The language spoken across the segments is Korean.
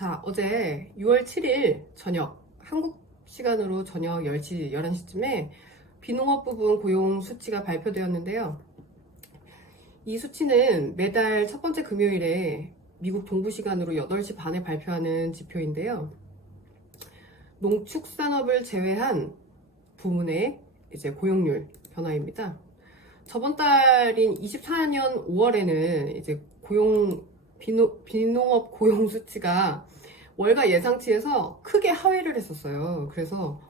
자, 어제 6월 7일 저녁, 한국 시간으로 저녁 10시, 11시쯤에 비농업 부분 고용 수치가 발표되었는데요. 이 수치는 매달 첫 번째 금요일에 미국 동부 시간으로 8시 반에 발표하는 지표인데요. 농축산업을 제외한 부문의 이제 고용률 변화입니다. 저번 달인 24년 5월에는 이제 비농업 고용 수치가 월가 예상치에서 크게 하회를 했었어요. 그래서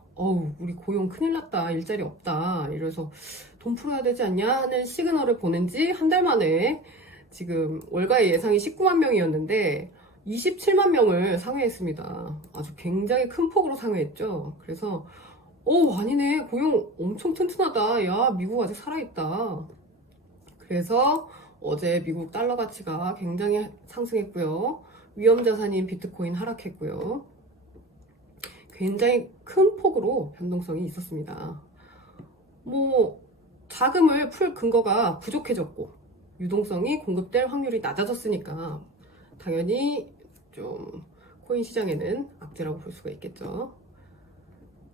우리 고용 큰일 났다, 일자리 없다, 이래서 돈 풀어야 되지 않냐 하는 시그널을 보낸 지 한 달 만에 지금 월가의 예상이 19만 명이었는데 27만 명을 상회했습니다. 아주 굉장히 큰 폭으로 상회했죠. 그래서 아니네, 고용 엄청 튼튼하다, 야 미국 아직 살아있다. 그래서 어제 미국 달러 가치가 굉장히 상승했고요. 위험자산인 비트코인 하락했고요. 굉장히 큰 폭으로 변동성이 있었습니다. 자금을 풀 근거가 부족해졌고 유동성이 공급될 확률이 낮아졌으니까 당연히 좀 코인 시장에는 악재라고 볼 수가 있겠죠.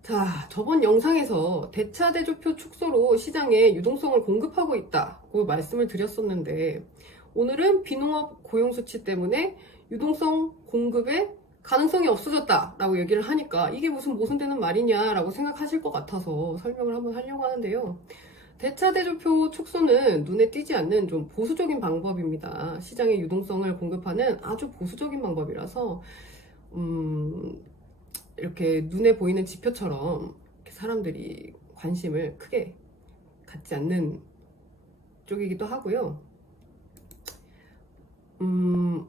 자, 저번 영상에서 대차대조표 축소로 시장에 유동성을 공급하고 있다고 말씀을 드렸었는데, 오늘은 비농업 고용수치 때문에 유동성 공급에 가능성이 없어졌다라고 얘기를 하니까 이게 무슨 모순되는 말이냐라고 생각하실 것 같아서 설명을 한번 하려고 하는데요. 대차대조표 축소는 눈에 띄지 않는 좀 보수적인 방법입니다. 시장의 유동성을 공급하는 아주 보수적인 방법이라서 이렇게 눈에 보이는 지표처럼 사람들이 관심을 크게 갖지 않는 쪽이기도 하고요.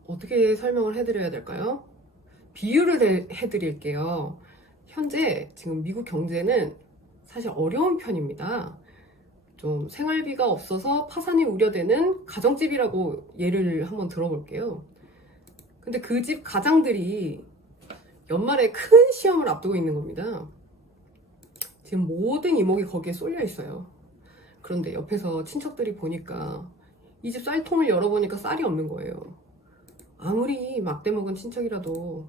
어떻게 설명을 해드려야 될까요? 비유를 해드릴게요. 현재 지금 미국 경제는 사실 어려운 편입니다. 좀 생활비가 없어서 파산이 우려되는 가정집이라고 예를 한번 들어볼게요. 근데 그 집 가장들이 연말에 큰 시험을 앞두고 있는 겁니다. 지금 모든 이목이 거기에 쏠려 있어요. 그런데 옆에서 친척들이 보니까 이 집 쌀통을 열어보니까 쌀이 없는 거예요. 아무리 막대 먹은 친척이라도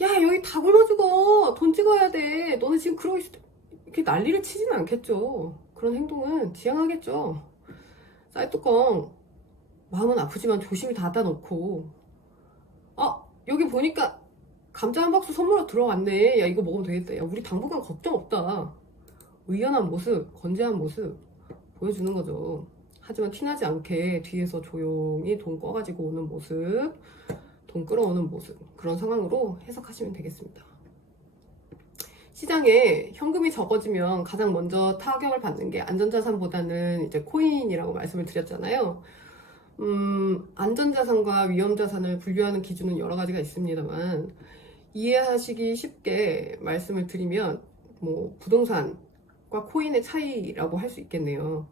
야, 여기 다 굶어 죽어, 돈 찍어야 돼, 너네 지금 그러고 있을 때 이렇게 난리를 치지는 않겠죠. 그런 행동은 지양하겠죠. 쌀뚜껑 마음은 아프지만 조심히 닫아놓고, 여기 보니까 감자 한 박스 선물로 들어왔네, 야 이거 먹으면 되겠다, 야 우리 당분간 걱정 없다, 의연한 모습, 건재한 모습 보여주는 거죠. 하지만 티나지 않게 뒤에서 조용히 돈 꺼가지고 오는 모습, 돈 끌어오는 모습, 그런 상황으로 해석하시면 되겠습니다. 시장에 현금이 적어지면 가장 먼저 타격을 받는 게 안전자산보다는 이제 코인이라고 말씀을 드렸잖아요. 안전자산과 위험자산을 분류하는 기준은 여러 가지가 있습니다만, 이해하시기 쉽게 말씀을 드리면 부동산과 코인의 차이라고 할 수 있겠네요.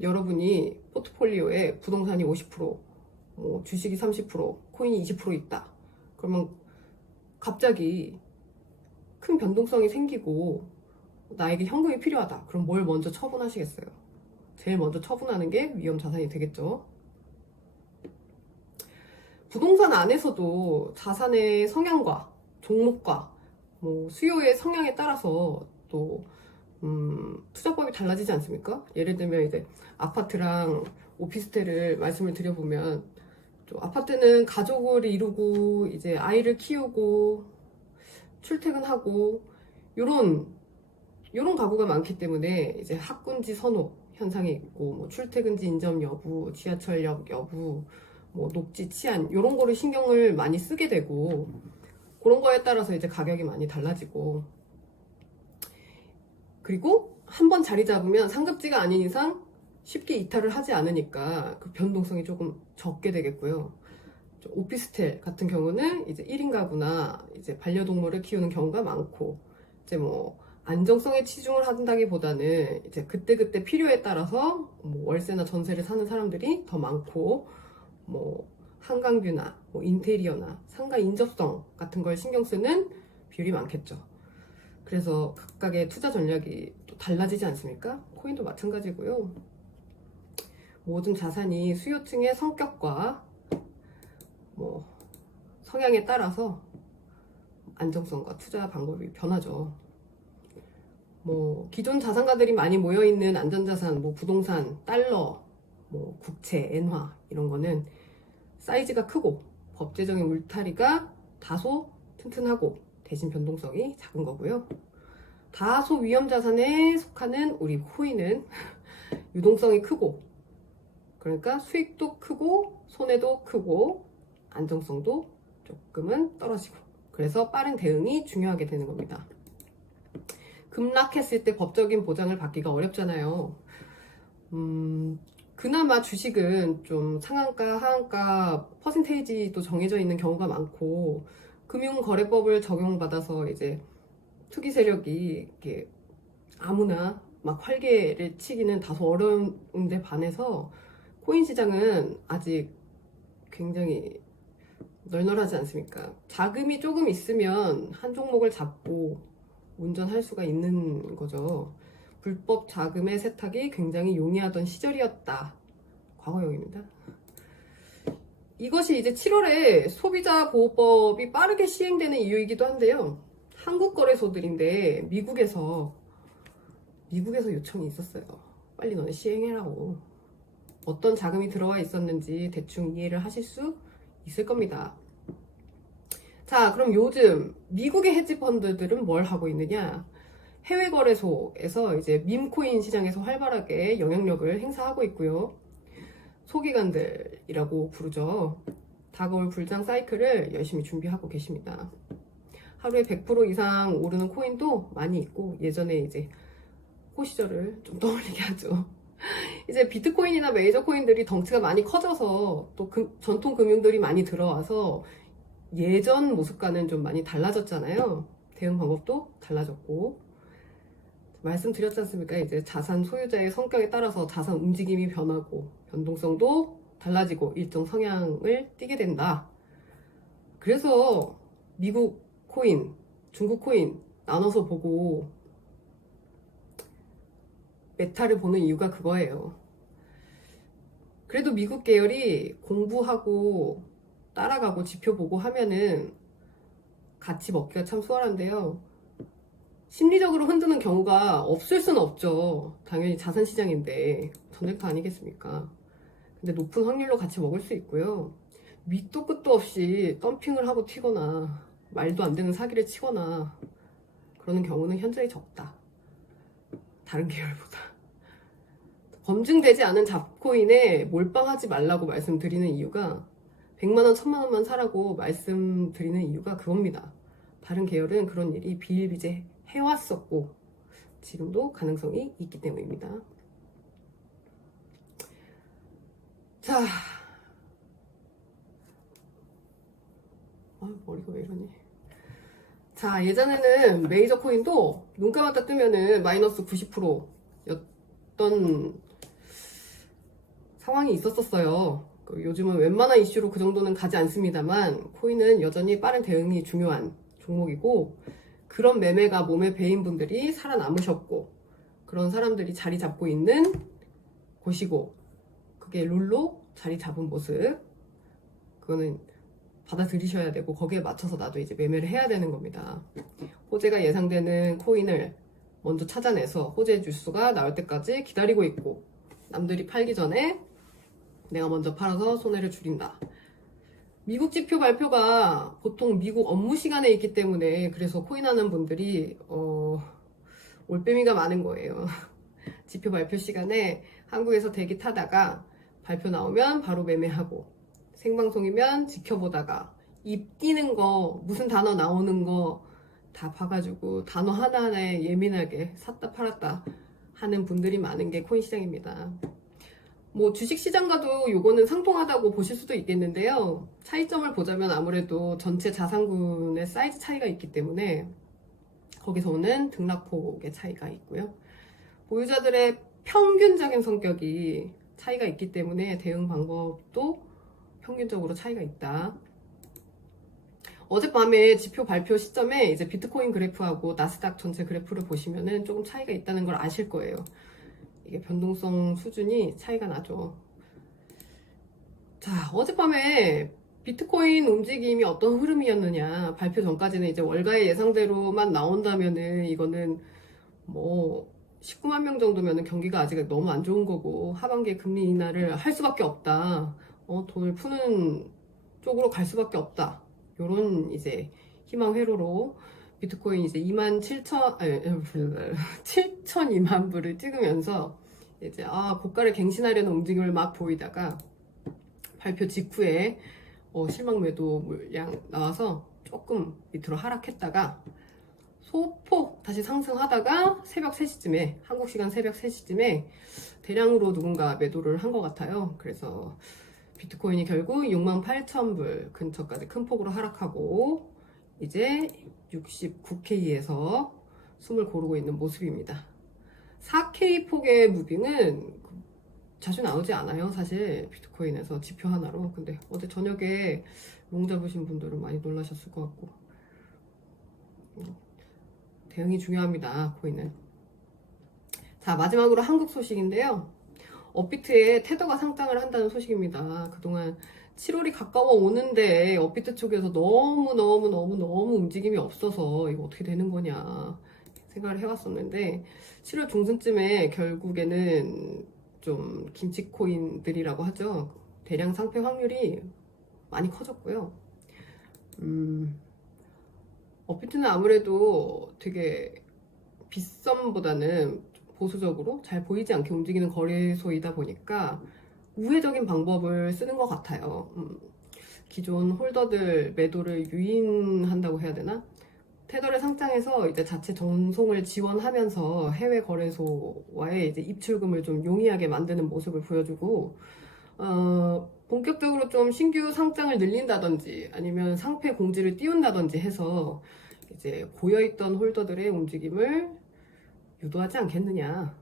여러분이 포트폴리오에 부동산이 50%, 주식이 30%, 코인이 20% 있다. 그러면 갑자기 큰 변동성이 생기고 나에게 현금이 필요하다. 그럼 뭘 먼저 처분하시겠어요? 제일 먼저 처분하는 게 위험자산이 되겠죠. 부동산 안에서도 자산의 성향과 종목과 수요의 성향에 따라서 또 투자법이 달라지지 않습니까? 예를 들면 이제 아파트랑 오피스텔을 말씀을 드려보면, 또 아파트는 가족을 이루고 이제 아이를 키우고 출퇴근하고 요런 가구가 많기 때문에 이제 학군지 선호 현상이 있고, 출퇴근지 인접 여부, 지하철역 여부, 녹지 치안, 요런 거를 신경을 많이 쓰게 되고, 그런 거에 따라서 이제 가격이 많이 달라지고, 그리고 한번 자리 잡으면 상급지가 아닌 이상 쉽게 이탈을 하지 않으니까 그 변동성이 조금 적게 되겠고요. 오피스텔 같은 경우는 이제 1인 가구나 이제 반려동물을 키우는 경우가 많고, 이제 안정성에 치중을 한다기보다는 이제 그때그때 필요에 따라서 월세나 전세를 사는 사람들이 더 많고, 한강뷰나 인테리어나 상가 인접성 같은 걸 신경 쓰는 비율이 많겠죠. 그래서 각각의 투자 전략이 또 달라지지 않습니까? 코인도 마찬가지고요. 모든 자산이 수요층의 성격과 성향에 따라서 안정성과 투자 방법이 변하죠. 뭐 기존 자산가들이 많이 모여있는 안전자산, 뭐 부동산, 달러, 뭐 국채, 엔화 이런 거는 사이즈가 크고 법제적인 울타리가 다소 튼튼하고 대신 변동성이 작은 거고요. 다소 위험 자산에 속하는 우리 코인은 유동성이 크고, 그러니까 수익도 크고 손해도 크고 안정성도 조금은 떨어지고, 그래서 빠른 대응이 중요하게 되는 겁니다. 급락했을 때 법적인 보장을 받기가 어렵잖아요. 그나마 주식은 좀 상한가, 하한가 퍼센테이지도 정해져 있는 경우가 많고, 금융거래법을 적용받아서 이제 투기 세력이 이렇게 아무나 막 활개를 치기는 다소 어려운데 반해서 코인 시장은 아직 굉장히 널널하지 않습니까? 자금이 조금 있으면 한 종목을 잡고 운전할 수가 있는 거죠. 불법 자금의 세탁이 굉장히 용이하던 시절이었다. 과거형입니다. 이것이 이제 7월에 소비자 보호법이 빠르게 시행되는 이유이기도 한데요. 한국 거래소들인데 미국에서 요청이 있었어요. 빨리 너네 시행해라고. 어떤 자금이 들어와 있었는지 대충 이해를 하실 수 있을 겁니다. 자, 그럼 요즘 미국의 헤지 펀드들은 뭘 하고 있느냐? 해외 거래소에서 이제 밈코인 시장에서 활발하게 영향력을 행사하고 있고요. 소기관들이라고 부르죠. 다가올 불장 사이클을 열심히 준비하고 계십니다. 하루에 100% 이상 오르는 코인도 많이 있고, 예전에 이제 호 시절을 좀 떠올리게 하죠. 이제 비트코인이나 메이저 코인들이 덩치가 많이 커져서 또 전통 금융들이 많이 들어와서 예전 모습과는 좀 많이 달라졌잖아요. 대응 방법도 달라졌고, 말씀드렸지 않습니까? 이제 자산 소유자의 성격에 따라서 자산 움직임이 변하고 변동성도 달라지고 일정 성향을 띠게 된다. 그래서 미국 코인, 중국 코인 나눠서 보고 메타를 보는 이유가 그거예요. 그래도 미국 계열이 공부하고 따라가고 지표 보고 하면은 같이 먹기가 참 수월한데요. 심리적으로 흔드는 경우가 없을 수는 없죠. 당연히 자산시장인데 전쟁터 아니겠습니까? 근데 높은 확률로 같이 먹을 수 있고요. 밑도 끝도 없이 덤핑을 하고 튀거나 말도 안 되는 사기를 치거나 그러는 경우는 현저히 적다. 다른 계열보다. 검증되지 않은 잡코인에 몰빵하지 말라고 말씀드리는 이유가 100만원, 1000만원만 사라고 말씀드리는 이유가 그겁니다. 다른 계열은 그런 일이 비일비재 해왔었고 지금도 가능성이 있기 때문입니다. 자, 머리가 왜 이러니? 자, 예전에는 메이저 코인도 눈 감았다 뜨면은 마이너스 90%였던 상황이 있었어요. 요즘은 웬만한 이슈로 그 정도는 가지 않습니다만 코인은 여전히 빠른 대응이 중요한 종목이고, 그런 매매가 몸에 배인 분들이 살아남으셨고 그런 사람들이 자리 잡고 있는 곳이고, 그게 룰로 자리 잡은 모습, 그거는 받아들이셔야 되고 거기에 맞춰서 나도 이제 매매를 해야 되는 겁니다. 호재가 예상되는 코인을 먼저 찾아내서 호재 주수가 나올 때까지 기다리고 있고, 남들이 팔기 전에 내가 먼저 팔아서 손해를 줄인다. 미국 지표 발표가 보통 미국 업무 시간에 있기 때문에 그래서 코인하는 분들이 올빼미가 많은 거예요. 지표 발표 시간에 한국에서 대기 타다가 발표 나오면 바로 매매하고, 생방송이면 지켜보다가 입 뛰는 거, 무슨 단어 나오는 거 다 봐가지고 단어 하나하나에 예민하게 샀다 팔았다 하는 분들이 많은 게 코인 시장입니다. 뭐 주식시장과도 요거는 상통하다고 보실 수도 있겠는데요. 차이점을 보자면 아무래도 전체 자산군의 사이즈 차이가 있기 때문에 거기서 오는 등락폭의 차이가 있고요. 보유자들의 평균적인 성격이 차이가 있기 때문에 대응 방법도 평균적으로 차이가 있다. 어젯밤에 지표 발표 시점에 이제 비트코인 그래프하고 나스닥 전체 그래프를 보시면은 조금 차이가 있다는 걸 아실 거예요. 이게 변동성 수준이 차이가 나죠. 자, 어젯밤에 비트코인 움직임이 어떤 흐름이었느냐, 발표 전까지는 이제 월가의 예상대로만 나온다면은 이거는 뭐 19만 명 정도면은 경기가 아직 너무 안 좋은 거고 하반기에 금리 인하를 할 수밖에 없다. 돈을 푸는 쪽으로 갈 수밖에 없다. 요런 이제 희망 회로로 비트코인 이제 2만 7천, 7,2만 불을 찍으면서 이제 고가를 갱신하려는 움직임을 막 보이다가 발표 직후에 실망 매도 물량 나와서 조금 밑으로 하락했다가 소폭 다시 상승하다가 새벽 3시쯤에, 한국 시간 새벽 3시쯤에 대량으로 누군가 매도를 한 것 같아요. 그래서 비트코인이 결국 68,000불 근처까지 큰 폭으로 하락하고 이제 69K에서 숨을 고르고 있는 모습입니다. 4K 폭의 무빙은 자주 나오지 않아요, 사실 비트코인에서 지표 하나로. 근데 어제 저녁에 롱 잡으신 분들은 많이 놀라셨을 것 같고, 대응이 중요합니다, 코인은. 자, 마지막으로 한국 소식인데요. 업비트에 테더가 상장을 한다는 소식입니다. 그동안 7월이 가까워 오는데 업비트 쪽에서 너무 움직임이 없어서 이거 어떻게 되는 거냐 생각을 해왔었는데, 7월 중순쯤에 결국에는 좀 김치코인들이라고 하죠. 대량 상패 확률이 많이 커졌고요. 업비트는 아무래도 되게 빗썸보다는 보수적으로 잘 보이지 않게 움직이는 거래소이다 보니까 우회적인 방법을 쓰는 것 같아요. 기존 홀더들 매도를 유인한다고 해야 되나? 테더를 상장해서 이제 자체 전송을 지원하면서 해외 거래소와의 이제 입출금을 좀 용이하게 만드는 모습을 보여주고, 본격적으로 좀 신규 상장을 늘린다든지 아니면 상패 공지를 띄운다든지 해서 이제 고여있던 홀더들의 움직임을 유도하지 않겠느냐.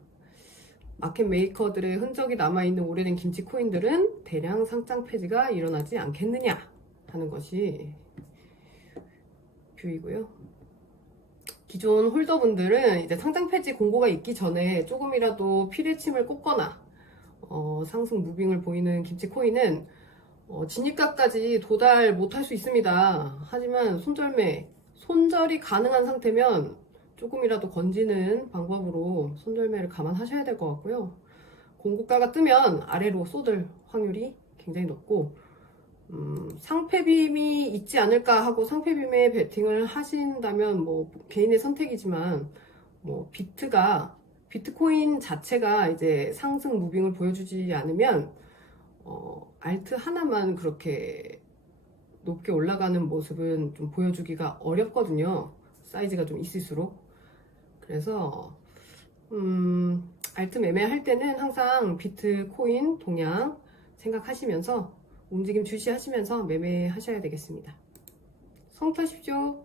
마켓 메이커들의 흔적이 남아있는 오래된 김치 코인들은 대량 상장 폐지가 일어나지 않겠느냐 하는 것이 뷰이고요. 기존 홀더분들은 이제 상장 폐지 공고가 있기 전에 조금이라도 피뢰침을 꽂거나 상승 무빙을 보이는 김치 코인은 진입가까지 도달 못할 수 있습니다. 하지만 손절이 가능한 상태면 조금이라도 건지는 방법으로 손절매를 감안하셔야 될 것 같고요. 공고가가 뜨면 아래로 쏟을 확률이 굉장히 높고, 상패빔이 있지 않을까 하고 상패빔에 베팅을 하신다면 뭐 개인의 선택이지만, 뭐 비트코인 자체가 이제 상승 무빙을 보여주지 않으면 알트 하나만 그렇게 높게 올라가는 모습은 좀 보여주기가 어렵거든요. 사이즈가 좀 있을수록. 그래서 알트 매매할 때는 항상 비트코인 동향 생각하시면서 움직임 주시하시면서 매매하셔야 되겠습니다. 성투하십시오.